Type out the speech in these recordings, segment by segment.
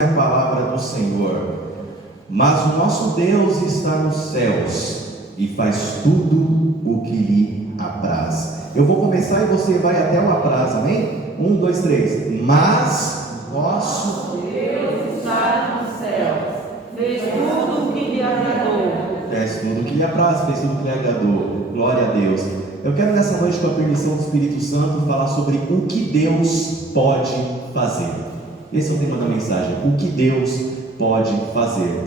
A palavra do Senhor. Mas o nosso Deus está nos céus e faz tudo o que lhe apraz. Eu vou começar e você vai até o apraz, amém? 1, 2, 3. Mas nosso Deus está nos céus, fez tudo o que lhe agradou. Fez tudo o que lhe apraz, fez tudo o que lhe agradou. Glória a Deus. Eu quero nessa noite, com a permissão do Espírito Santo, falar sobre o que Deus pode fazer. Esse é o tema da mensagem, o que Deus pode fazer.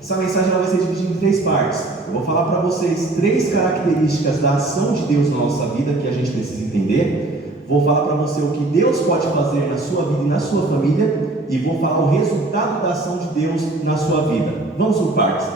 Essa mensagem vai ser dividida em 3 partes. Eu vou falar para vocês 3 características da ação de Deus na nossa vida que a gente precisa entender. Vou falar para você o que Deus pode fazer na sua vida e na sua família. E vou falar o resultado da ação de Deus na sua vida. Vamos por partes.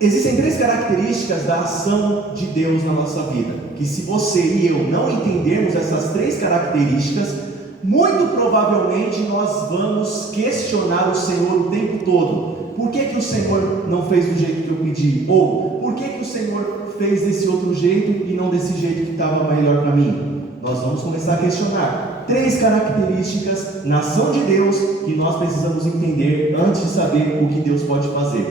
Existem 3 características da ação de Deus na nossa vida, que se você e eu não entendermos essas 3 características, muito provavelmente nós vamos questionar o Senhor o tempo todo. Por que o Senhor não fez do jeito que eu pedi? Ou por que o Senhor fez desse outro jeito e não desse jeito que estava melhor para mim? Nós vamos começar a questionar 3 características na ação de Deus que nós precisamos entender antes de saber o que Deus pode fazer.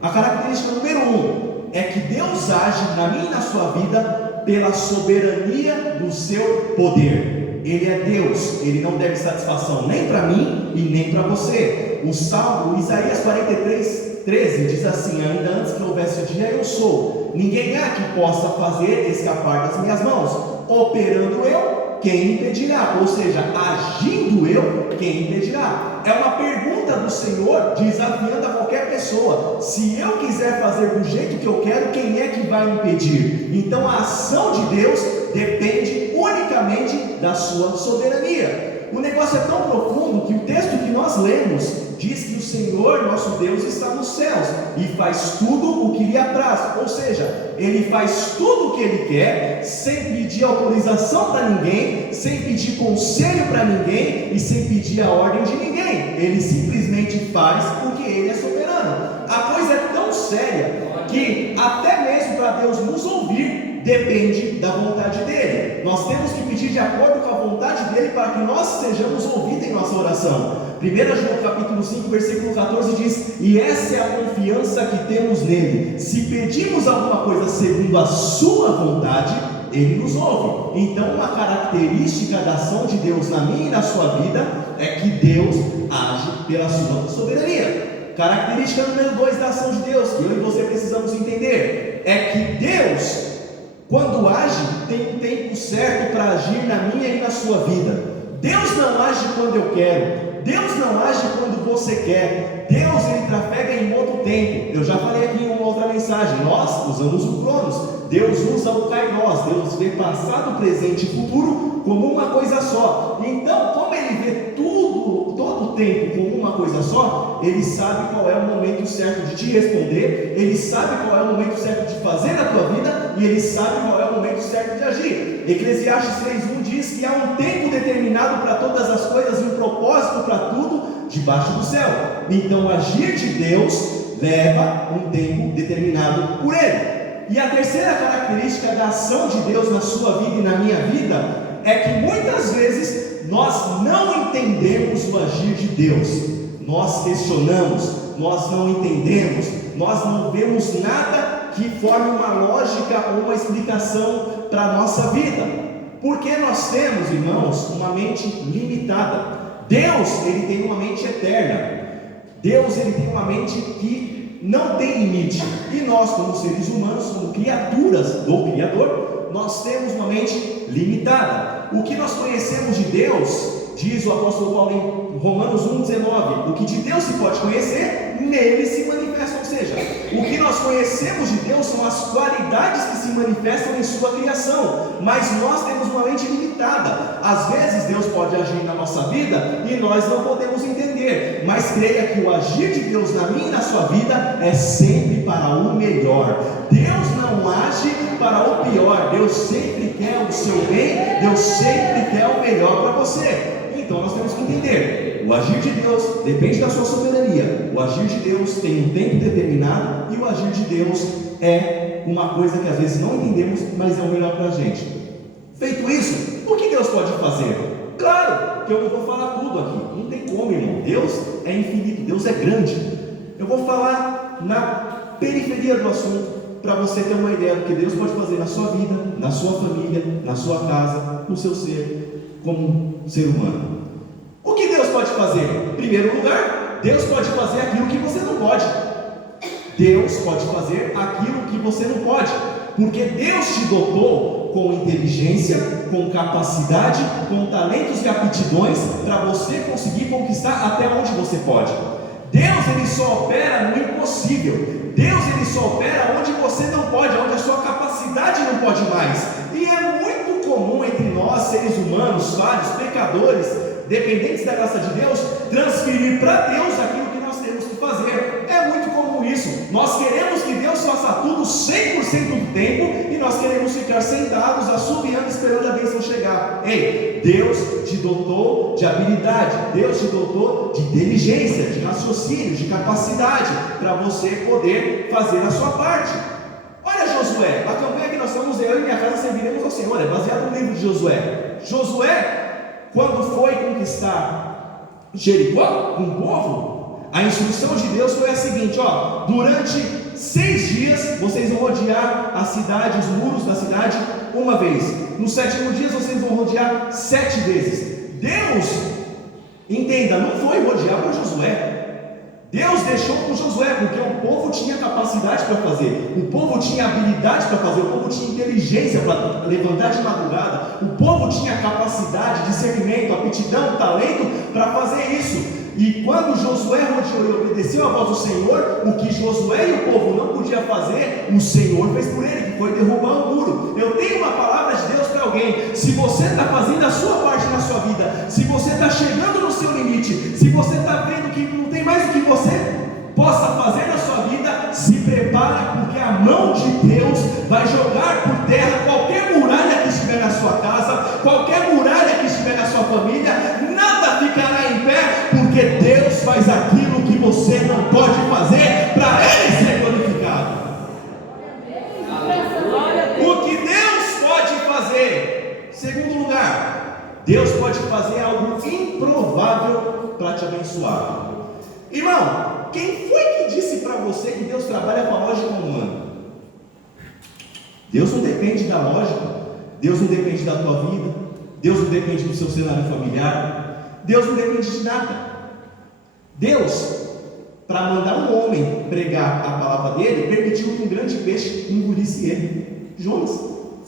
A característica número 1 é que Deus age na minha e na sua vida pela soberania do seu poder. Ele é Deus, Ele não deve satisfação nem para mim e nem para você. O Isaías 43, 13 diz assim: ainda antes que houvesse o dia, eu sou. Ninguém há que possa fazer escapar das minhas mãos. Operando eu, quem impedirá? Ou seja, agindo eu, quem impedirá? É uma pergunta do Senhor desafiando a qualquer pessoa. Se eu quiser fazer do jeito que eu quero, quem é que vai impedir? Então a ação de Deus depende unicamente da sua soberania. O negócio é tão profundo que o texto que nós lemos diz que o Senhor, nosso Deus, está nos céus e faz tudo o que lhe apraz. Ou seja, Ele faz tudo o que Ele quer, sem pedir autorização para ninguém, sem pedir conselho para ninguém e sem pedir a ordem de ninguém. Ele simplesmente faz porque Ele é soberano. A coisa é tão séria que até mesmo para Deus nos ouvir depende da vontade dele. Nós temos que pedir de acordo com a vontade dele para que nós sejamos ouvidos em nossa oração. 1 João capítulo 5, versículo 14 diz: e essa é a confiança que temos nele, se pedimos alguma coisa segundo a sua vontade, ele nos ouve. Então uma característica da ação de Deus na minha e na sua vida é que Deus age pela sua soberania. Característica número 2 da ação de Deus, que eu e você precisamos entender, é que Deus, quando age, tem um tempo certo para agir na minha e na sua vida. Deus não age quando eu quero, Deus não age quando você quer. Deus, Ele trafega em outro tempo. Eu já falei aqui em uma outra mensagem, nós usamos o Cronos, Deus usa o Kairos. Deus vê passado, presente e futuro como uma coisa só. Então, como Ele vê todo o tempo como uma coisa só, Ele sabe qual é o momento certo de te responder, Ele sabe qual é o momento certo de fazer na tua vida, e Ele sabe qual é o momento certo de agir. Eclesiastes 3:1 diz que há um tempo determinado para todas as coisas e um propósito para tudo debaixo do céu. Então o agir de Deus leva um tempo determinado por Ele. E a terceira característica da ação de Deus na sua vida e na minha vida é que muitas vezes nós não entendemos o agir de Deus. Nós questionamos, nós não entendemos, nós não vemos nada que forme uma lógica ou uma explicação para a nossa vida. Porque nós temos, irmãos, uma mente limitada. Deus, Ele tem uma mente eterna. Deus, Ele tem uma mente que não tem limite. E nós, como seres humanos, como criaturas do Criador, nós temos uma mente limitada. O que nós conhecemos de Deus, diz o apóstolo Paulo em Romanos 1,19, o que de Deus se pode conhecer, nele se manifesta. Ou seja, o que nós conhecemos de Deus são as qualidades que se manifestam em sua criação, mas nós temos uma mente limitada. Às vezes Deus pode agir na nossa vida e nós não podemos entender, mas creia que o agir de Deus na minha e na sua vida é sempre para o melhor. Deus não age para o pior, Deus sempre quer o seu bem, Deus sempre quer o melhor para você. Então nós temos que entender, o agir de Deus depende da sua soberania. O agir de Deus tem um tempo determinado e o agir de Deus é uma coisa que às vezes não entendemos, mas é o melhor para a gente. Feito isso, o que Deus pode fazer? Claro que eu não vou falar tudo aqui, não tem como, irmão. Deus é infinito, Deus é grande. Eu vou falar na periferia do assunto, para você ter uma ideia do que Deus pode fazer na sua vida, na sua família, na sua casa, no seu ser, como ser humano. O que Deus pode fazer? Em primeiro lugar, Deus pode fazer aquilo que você não pode. Deus pode fazer aquilo que você não pode, porque Deus te dotou com inteligência, com capacidade, com talentos e aptidões para você conseguir conquistar até onde você pode. Deus, ele só opera no impossível. Deus, ele só opera onde você não pode, onde a sua capacidade não pode mais. E é muito comum entre nós, seres humanos, falhos, pecadores, dependentes da graça de Deus, transferir para Deus aquilo que nós temos que fazer. É muito comum isso. Nós queremos que Deus faça tudo 100% do tempo e nós queremos ficar sentados, assobiando, esperando a bênção chegar. Ei, Deus te dotou de habilidade, Deus te dotou de inteligência, de raciocínio, de capacidade, para você poder fazer a sua parte. Olha Josué, a campanha que nós estamos, eu e minha casa serviremos ao Senhor, é baseado no livro de Josué. Josué, quando foi conquistar Jericó com o povo, a instrução de Deus foi a seguinte: durante 6 dias vocês vão rodear a cidade, os muros da cidade, uma vez. No 7º dia vocês vão rodear 7 vezes. Deus, entenda, não foi rodear para Josué. Deus deixou com Josué, porque o povo tinha capacidade para fazer, o povo tinha habilidade para fazer, o povo tinha inteligência para levantar de madrugada, o povo tinha capacidade, discernimento, aptidão, talento para fazer isso. E quando Josué rodeou e obedeceu a voz do Senhor, o que Josué e o povo não podiam fazer, o Senhor fez por ele, que foi derrubar o muro. Eu tenho uma palavra de Deus para alguém: se você está fazendo a sua parte na sua vida, se você está chegando no seu limite, se você está vendo que não tem mais o que você possa fazer na sua vida, se prepara, porque a mão de Deus vai jogar por terra qualquer muralha que estiver na sua casa, qualquer muralha que estiver na sua família. Nada ficará em pé, porque Deus faz aquilo que você não pode fazer, para Ele ser glorificado. O que Deus pode fazer? Segundo lugar, Deus pode fazer algo improvável para te abençoar. Irmão, quem foi que disse para você que Deus trabalha com a lógica humana? Deus não depende da lógica, Deus não depende da tua vida, Deus não depende do seu cenário familiar, Deus não depende de nada. Deus, para mandar um homem pregar a palavra dele, permitiu que um grande peixe engolisse ele. Jonas,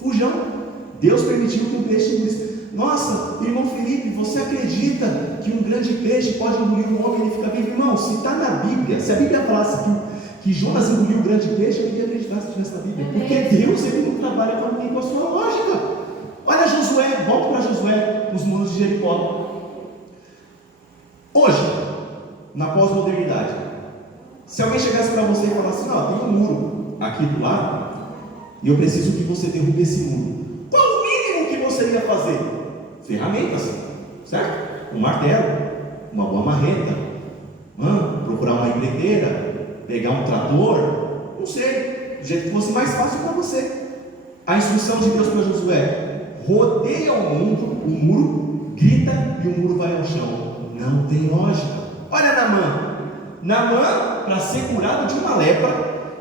fujão. Deus permitiu que um peixe engolisse. Nossa, irmão Felipe, você acredita que um grande peixe pode engolir um homem e ele fica vivo? Irmão, se está na Bíblia, se a Bíblia falasse que Jonas engoliu o grande peixe, eu queria acreditar se tivesse na Bíblia, porque Deus, ele não trabalha com ninguém com a sua lógica. Olha Josué, volta para Josué, os muros de Jericó. Hoje, na pós-modernidade, se alguém chegasse para você e falasse: tem um muro aqui do lado e eu preciso que você derrube esse muro, qual o mínimo que você ia fazer? Ferramentas, certo? Um martelo, uma boa marreta, procurar uma empreiteira, pegar um trator, não sei, do jeito que fosse mais fácil para você. A instrução de Deus para Josué: rodeia o mundo, o muro, grita e o muro vai ao chão. Não tem lógica. Olha Naamã, para ser curado de uma lepra,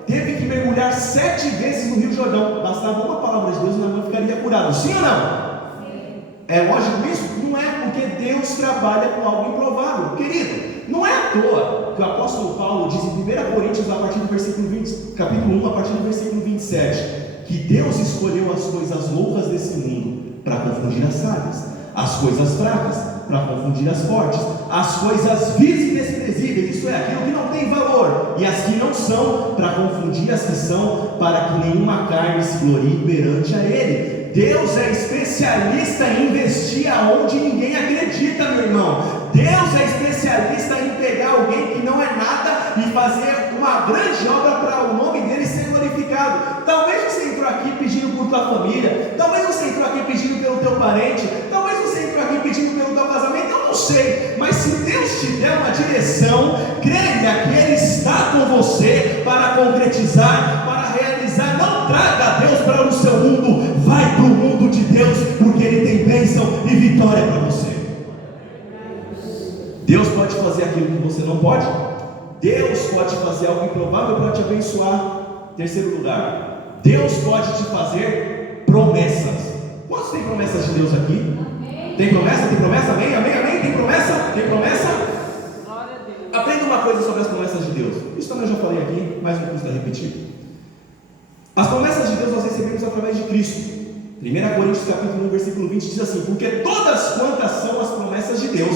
teve que mergulhar 7 vezes no Rio Jordão. Bastava uma palavra de Deus e Naamã ficaria curado. Sim ou não? Sim. É lógico isso? Não é, porque Deus trabalha com algo improvável. Querido, não é à toa que o apóstolo Paulo diz em 1 Coríntios, a partir do versículo 20, capítulo 1, a partir do versículo 27, que Deus escolheu as coisas loucas desse mundo para confundir as sábias, as coisas fracas para confundir as fortes, as coisas vis e desprezíveis, isso é, aquilo que não tem valor, e as que não são, para confundir as que são, para que nenhuma carne se glorie perante a Ele. Deus é especialista em investir aonde ninguém acredita, meu irmão. Deus é especialista em pegar alguém que não é nada e fazer uma grande obra para o nome dele ser glorificado. Talvez você entrou aqui pedindo por tua família, talvez você entrou aqui pedindo pelo teu parente, talvez você entrou aqui pedindo pelo teu casamento, eu não sei, mas se Deus te der uma direção, creia que Ele está com você para concretizar, para realizar. Não traga Deus para o seu mundo, vai para o mundo de Deus, porque Ele tem bênção e vitória para você. fazer aquilo que você não pode? Deus pode fazer algo improvável para te abençoar. Terceiro lugar, Deus pode te fazer promessas. Quantos tem promessas de Deus aqui? Amém. Tem promessa? Tem promessa? Amém? Amém? Amém? Tem promessa? Tem promessa? Glória a Deus. Aprenda uma coisa sobre as promessas de Deus. Isso também eu já falei aqui, mas não custa repetir. As promessas de Deus nós recebemos através de Cristo. 1 Coríntios capítulo 1, versículo 20 diz assim: porque todas quantas são as promessas de Deus,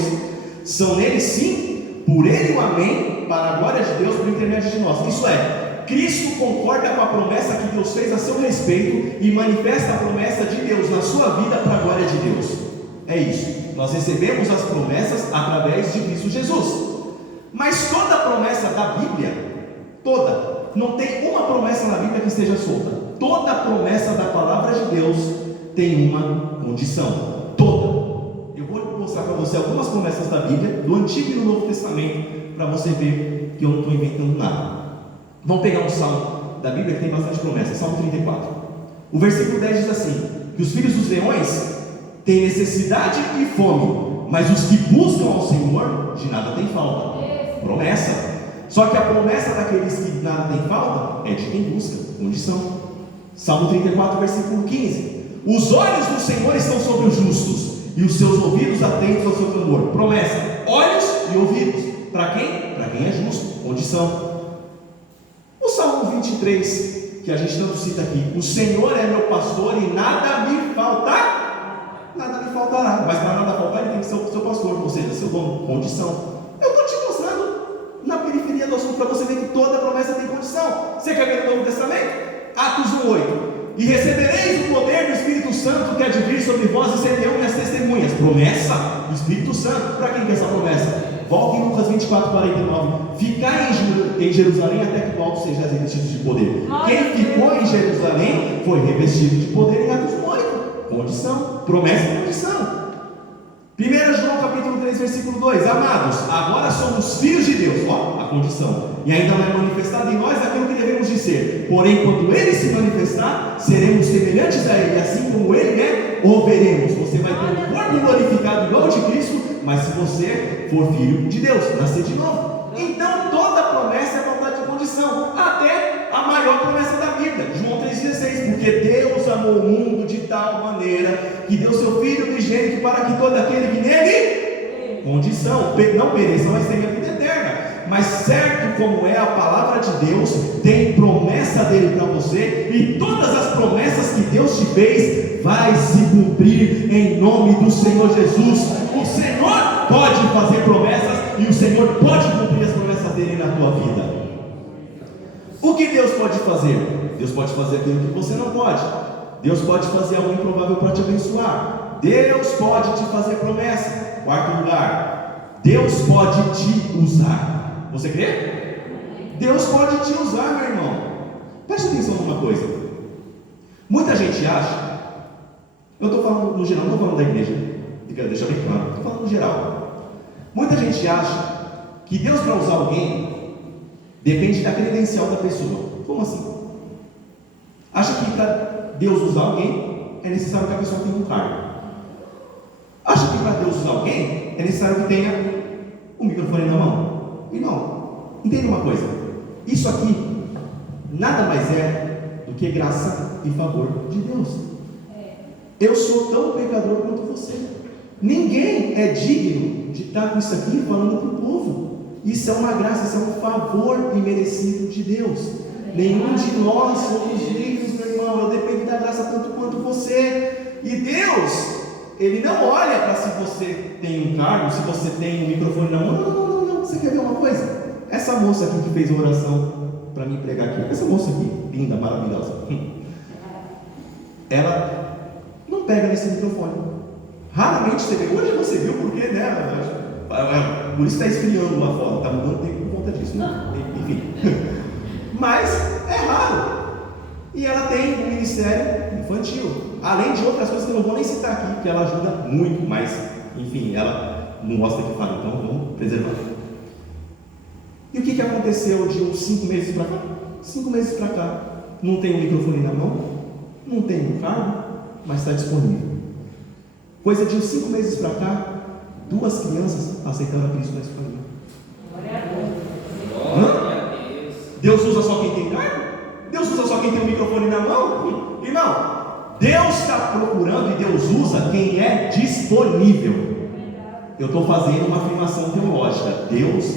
são nele sim, por ele o amém, para a glória de Deus, por intermédio de nós. Isso é, Cristo concorda com a promessa que Deus fez a seu respeito e manifesta a promessa de Deus na sua vida para a glória de Deus. É isso, nós recebemos as promessas através de Cristo Jesus. Mas toda promessa da Bíblia, toda, não tem uma promessa na Bíblia que esteja solta. Toda promessa da palavra de Deus tem uma condição. Toda. Eu vou mostrar para você algumas promessas da Bíblia, do Antigo e do Novo Testamento, para você ver que eu não estou inventando nada. Vamos pegar um salmo da Bíblia que tem bastante promessa, Salmo 34. O versículo 10 diz assim: que os filhos dos leões têm necessidade e fome, mas os que buscam ao Senhor de nada têm falta. Promessa. Só que a promessa daqueles que nada tem falta é de quem busca, condição. Salmo 34, versículo 15: os olhos do Senhor estão sobre os justos, e os seus ouvidos atentos ao seu clamor. Promessa, olhos e ouvidos. Para quem? Para quem é justo, condição. O Salmo 23, que a gente tanto cita aqui: o Senhor é meu pastor e nada me faltará. Nada me faltará. Mas para nada faltar, ele tem que ser o seu pastor, ou seja, seu dono, condição. Eu estou te mostrando na periferia do assunto para você ver que toda promessa tem condição. Você quer ver o Novo Testamento? Atos 1:8: e recebereis o poder do Espírito Santo que há de vir sobre vós, e serão minhas testemunhas. Promessa do Espírito Santo. Para quem que é essa promessa? Volta em Lucas 24:49: ficai em Jerusalém até que do alto sejais revestidos de poder. Quem ficou em Jerusalém foi revestido de poder em Atos 1:8. Condição, promessa e condição. 1 João capítulo 3, versículo 2: amados, agora somos filhos de Deus. Ó, a condição. E ainda não é manifestado em nós aquilo que devemos de ser. Porém, quando Ele se manifestar, seremos semelhantes a Ele, assim como Ele é, o veremos. Você vai ter um corpo glorificado igual ao de Cristo, mas se você for filho de Deus, nascer de novo. Então, toda promessa é falta de condição, até a maior promessa da Bíblia, João 3,16: porque Deus amou o mundo de tal maneira que deu seu Filho unigênito para que todo aquele que nele, condição, não pereça, mas tenha vida eterna. Mas certo como é a palavra de Deus, tem promessa dele para você, e todas as promessas que Deus te fez vai se cumprir em nome do Senhor Jesus. O Senhor pode fazer promessas e o Senhor pode cumprir as promessas dele na tua vida. O que Deus pode fazer? Deus pode fazer aquilo que você não pode. Deus pode fazer algo improvável para te abençoar. Deus pode te fazer promessa. Quarto lugar, Deus pode te usar. Você crê? Deus pode te usar, meu irmão. Preste atenção numa coisa. Muita gente acha, eu estou falando no geral, não estou falando da igreja, deixa bem claro, estou falando no geral. Muita gente acha que Deus, para usar alguém, depende da credencial da pessoa. Como assim? Acha que para Deus usar alguém é necessário que a pessoa tenha um cargo. Acha que para Deus usar alguém é necessário que tenha um microfone na mão. Irmão, entenda uma coisa: isso aqui nada mais é do que graça e favor de Deus. Eu sou tão pecador quanto você. Ninguém é digno de estar com isso aqui falando para o povo. Isso é uma graça, isso é um favor imerecido de Deus. Nenhum de nós somos dignos, meu irmão. Eu dependo da graça tanto quanto você. E Deus, Ele não olha para se você tem um cargo, se você tem um microfone na mão. Não. Você quer ver uma coisa? Essa moça aqui que fez a oração para mim pregar aqui, essa moça aqui, linda, maravilhosa, ela não pega nesse microfone. Raramente você vê. Hoje você viu porque, né? Por isso está esfriando lá fora, está mudando tempo por conta disso, né? Enfim. Mas é raro. E ela tem um ministério infantil, além de outras coisas que eu não vou nem citar aqui, porque ela ajuda muito, mas enfim, ela não gosta que fale, então vamos preservar. E o que aconteceu de uns 5 meses para cá? 5 meses para cá, não tem um microfone na mão, não tem um cargo, mas está disponível. Coisa de uns 5 meses para cá, 2 crianças aceitaram a Cristo na escolinha. Deus usa só quem tem cargo? Deus usa só quem tem o microfone na mão? Irmão, Deus está procurando e Deus usa quem é disponível. Eu estou fazendo uma afirmação teológica. Deus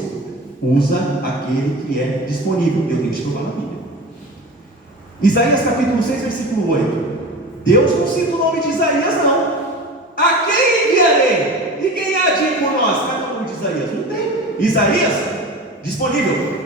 usa aquele que é disponível. Eu tenho que te provar na Bíblia. Isaías capítulo 6, versículo 8. Deus não cita o nome de Isaías, não. A quem enviarei? E quem há de ir por nós? Cadê o nome de Isaías? Não tem. Isaías, disponível.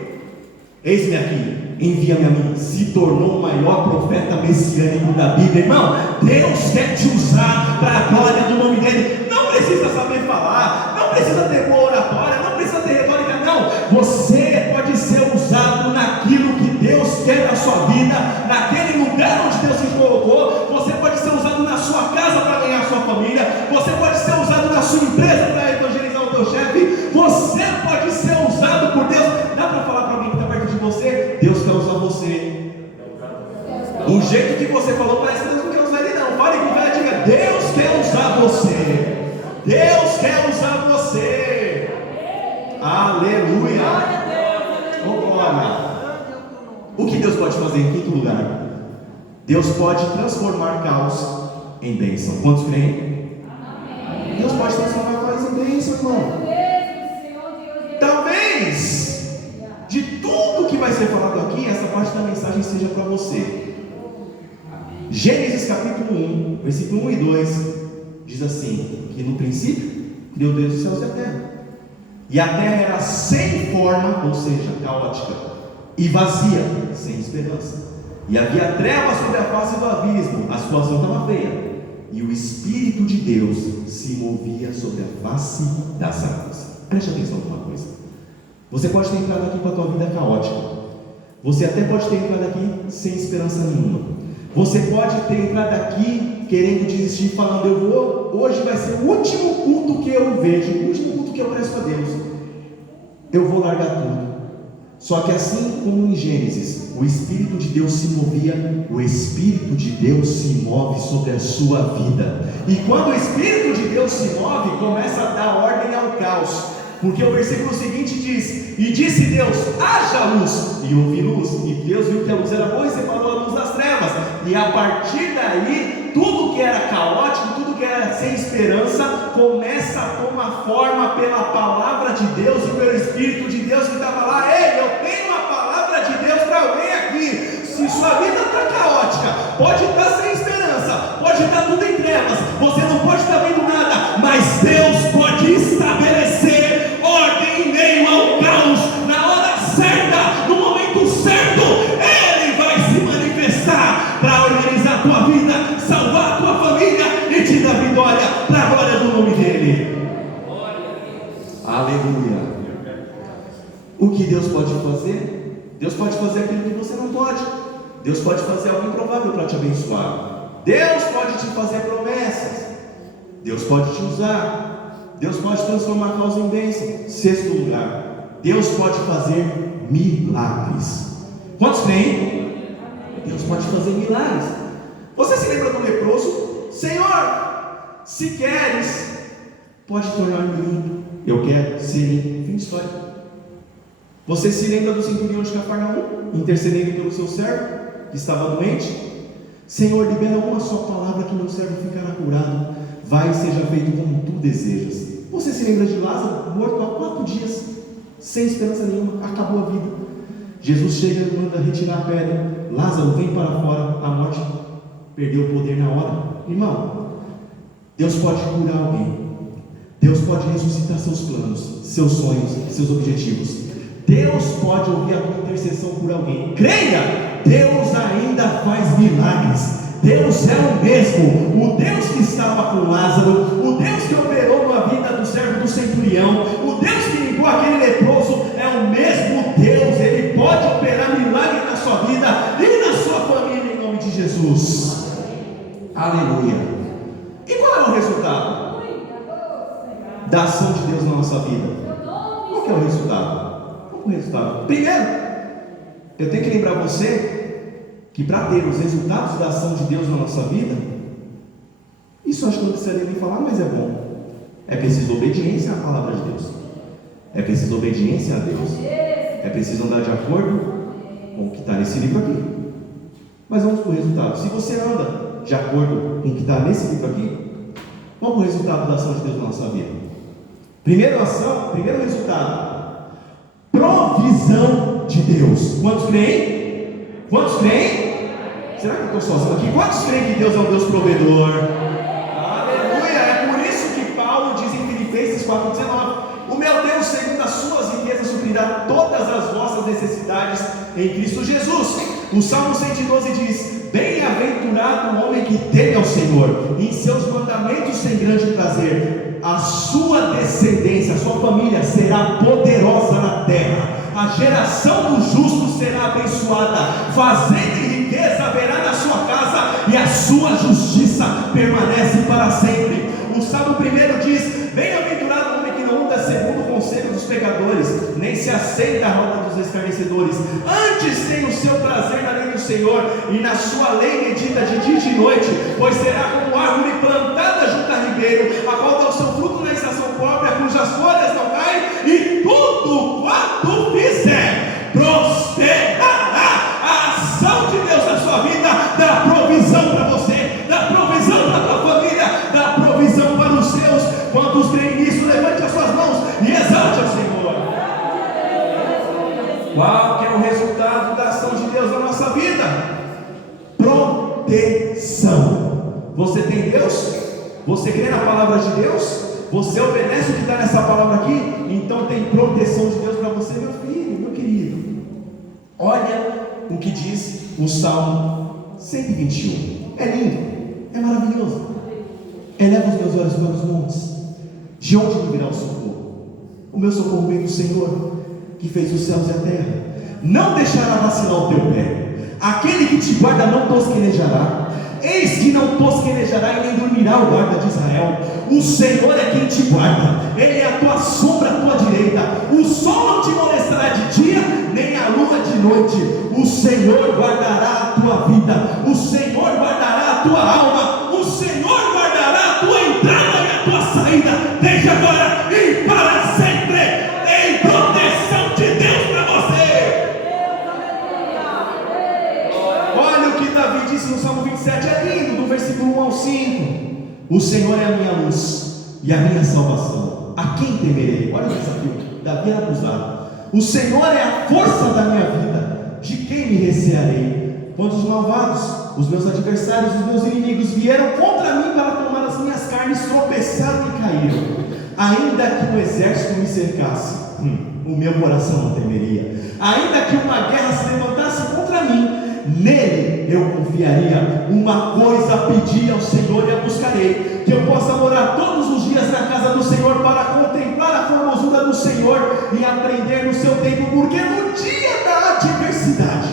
Eis-me aqui, envia-me a mim. Se tornou o maior profeta messiânico da Bíblia. Irmão, Deus quer te usar para a glória do nome dele. Não precisa saber falar, não precisa ter boa oratória, não precisa ter retórica, não. Você pode ser usado naquilo que Deus quer na sua vida, naquele lugar onde Deus te colocou. Você pode ser usado na sua casa para ganhar a sua família. Você pode ser usado na sua empresa para evangelizar o teu chefe. Você pode ser usado por Deus. Dá para falar para alguém que está perto de você? Deus quer usar você. O jeito que você falou parece que Deus não quer usar ele, não. Fale com fé, diga: Deus quer usar você. Deus quer usar você. Aleluia. Oh, glória. O que Deus pode fazer em quinto lugar? Deus pode transformar caos em bênção. Quantos creem? Deus pode transformar caos em bênção, irmão. Talvez de tudo que vai ser falado aqui, essa parte da mensagem seja para você. Gênesis capítulo 1, versículo 1 e 2 diz assim: que no princípio criou Deus os céus e a terra, e a terra era sem forma, ou seja, caótica, e vazia, sem esperança, e havia trevas sobre a face do abismo. A situação estava feia, e o Espírito de Deus se movia sobre a face das águas. Preste atenção em uma coisa. Você pode ter entrado aqui com a tua vida caótica, você até pode ter entrado aqui sem esperança nenhuma, você pode ter entrado aqui querendo desistir, falando: hoje vai ser o último culto que eu vejo, o último culto que eu presto a Deus, eu vou largar tudo. Só que assim como em Gênesis, o Espírito de Deus se movia, o Espírito de Deus se move sobre a sua vida. E quando o Espírito de Deus se move, começa a dar ordem ao caos. Porque o versículo seguinte diz: e disse Deus, haja luz, e houve luz. E Deus viu que a luz era boa e separou a luz das trevas. E a partir daí, tudo que era caótico, tudo que era sem esperança, começa a tomar forma pela palavra de Deus e pelo Espírito de Deus que estava lá. Ei, eu tenho uma palavra de Deus para alguém aqui. Se sua vida está caótica, pode estar sem esperança, pode estar tudo em trevas, você não pode estar vendo nada, mas Deus pode estabelecer ordem em meio ao caos. Na hora certa, no momento certo, Ele vai se manifestar para organizar a tua vida, salvar a tua família e te dar vitória para a glória do nome dEle. Aleluia. O que Deus pode fazer? Deus pode fazer aquilo que você não pode. Deus pode fazer algo improvável para te abençoar. Deus pode te fazer promessas. Deus pode te usar. Deus pode transformar causa em bênção. Sexto lugar, Deus pode fazer milagres. Quantos creem? Deus pode fazer milagres. Você se lembra do leproso? Senhor, se queres, pode tornar-me limpo. Eu quero ser limpo. Fim de história. Você se lembra do centurião de Cafarnaum, intercedendo pelo seu servo que estava doente? Senhor, libera uma só palavra que meu servo ficará curado. Vai e seja feito como tu desejas. Você se lembra de Lázaro, morto há 4 dias, sem esperança nenhuma, acabou a vida. Jesus chega e manda retirar a pedra. Lázaro, vem para fora. A morte perdeu o poder na hora. Irmão, Deus pode curar alguém. Deus pode ressuscitar seus planos, seus sonhos, seus objetivos. Deus pode ouvir a tua intercessão por alguém. Creia, Deus ainda faz milagres. Deus é o mesmo, o Deus que estava com Lázaro, o Deus que operou na vida do servo do centurião, o Deus que limpou aquele leproso, é o mesmo Deus. Ele pode operar milagre na sua vida e na sua família, em nome de Jesus. Aleluia. E qual é o resultado da ação de Deus na nossa vida? Qual que é o resultado? Qual é o resultado? Primeiro, eu tenho que lembrar você que para ter os resultados da ação de Deus na nossa vida, isso acho que não precisaria nem falar, mas é bom. É preciso obediência à palavra de Deus. É preciso obediência a Deus. É preciso andar de acordo com o que está nesse livro aqui. Mas vamos para o resultado. Se você anda de acordo com o que está nesse livro aqui, qual é o resultado da ação de Deus na nossa vida? Primeiro resultado: provisão de Deus. Quantos creem? Quantos creem? Será que eu estou sozinho aqui? Quantos creem que Deus é um Deus provedor? Aleluia! É por isso que Paulo diz em Filipenses 4,19: o meu Deus, segundo as suas riquezas, suprirá todas as vossas necessidades em Cristo Jesus. O Salmo 112 diz: bem-aventurado o homem que teme ao Senhor, e em seus mandamentos tem grande prazer. A sua descendência, a sua família será poderosa na terra. A geração do justo será abençoada. Fazenda e riqueza haverá na sua casa, e a sua justiça permanece para sempre. O Salmo 1 diz: bem-aventurado o homem que não anda segundo o conselho dos pecadores, nem se assenta à roda dos escarnecedores. Antes tem o seu prazer na lei do Senhor, e na sua lei medita de dia e de noite. Pois será como árvore plantada junto a ribeiro, a qual dá o seu fruto na estação própria, cujas folhas não caem, e tudo quanto fizer prosperará. A ação de Deus na sua vida dá provisão para você, dá provisão para a tua família, dá provisão para os seus. Quantos creem nisso, levante as suas mãos e exalte ao Senhor. Qual que é o resultado da ação de Deus na nossa vida? Proteção. Você tem Deus? Você crê na palavra de Deus? Você obedece o que está nessa palavra aqui? Então tem proteção de Deus para você, meu filho, meu querido. Olha o que diz o Salmo 121. É lindo, é maravilhoso. Eleva os meus olhos para os montes. De onde me virá o socorro? O meu socorro vem do Senhor, que fez os céus e a terra. Não deixará vacilar o teu pé. Aquele que te guarda não tosquenejará. Eis que não tosquenejará e nem dormirá o guarda de Israel. O Senhor é quem te guarda. Ele é a tua sombra, a tua direita. O sol não te molestará de dia, nem a lua de noite. O Senhor guardará a tua vida. O Senhor guardará a tua alma. O Senhor guardará a tua entrada e a tua saída, desde agora e para sempre. Em proteção de Deus para você. Olha o que Davi disse no Salmo 27, é lindo, do versículo 1 ao 5. O Senhor é a minha luz e a minha salvação. A quem temerei? Olha o desafio. Davi era acusado. O Senhor é a força da minha vida. De quem me recearei? Quando os malvados, os meus adversários, os meus inimigos vieram contra mim para tomar as minhas carnes, tropeçaram e caíram. Ainda que um exército me cercasse, o meu coração não temeria. Ainda que uma guerra se levantasse contra mim, nele eu confiaria. Uma coisa pedi ao Senhor e a buscarei, que eu possa morar todos os dias na casa do Senhor, para contemplar a formosura do Senhor e aprender no seu templo, porque no dia da adversidade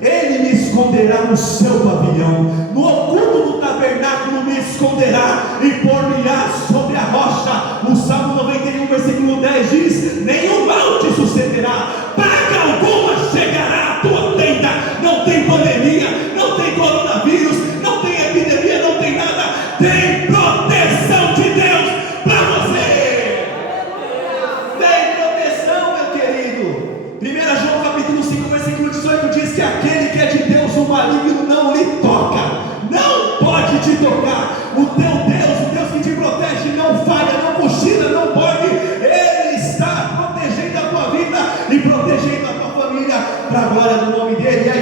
Ele me esconderá no seu pavilhão, no oculto do tabernáculo me esconderá e pôr-me-á sobre a rocha. O Salmo 91 versículo 10 diz: nenhum mal te sucederá, praga alguma chegará à tua tenda. Não tem pandemia, não tem coronavírus, não tem epidemia, não tem nada. Tem proteção de Deus para você. Tem proteção, meu querido. 1 João capítulo 5 versículo 18 diz que aquele que é de Deus, o maligno não lhe toca, não pode te tocar. O teu Deus, o Deus que te protege, não falha, não cochila, não dorme. Ele está protegendo a tua vida e protegendo a tua família, para a glória do nome dele. E a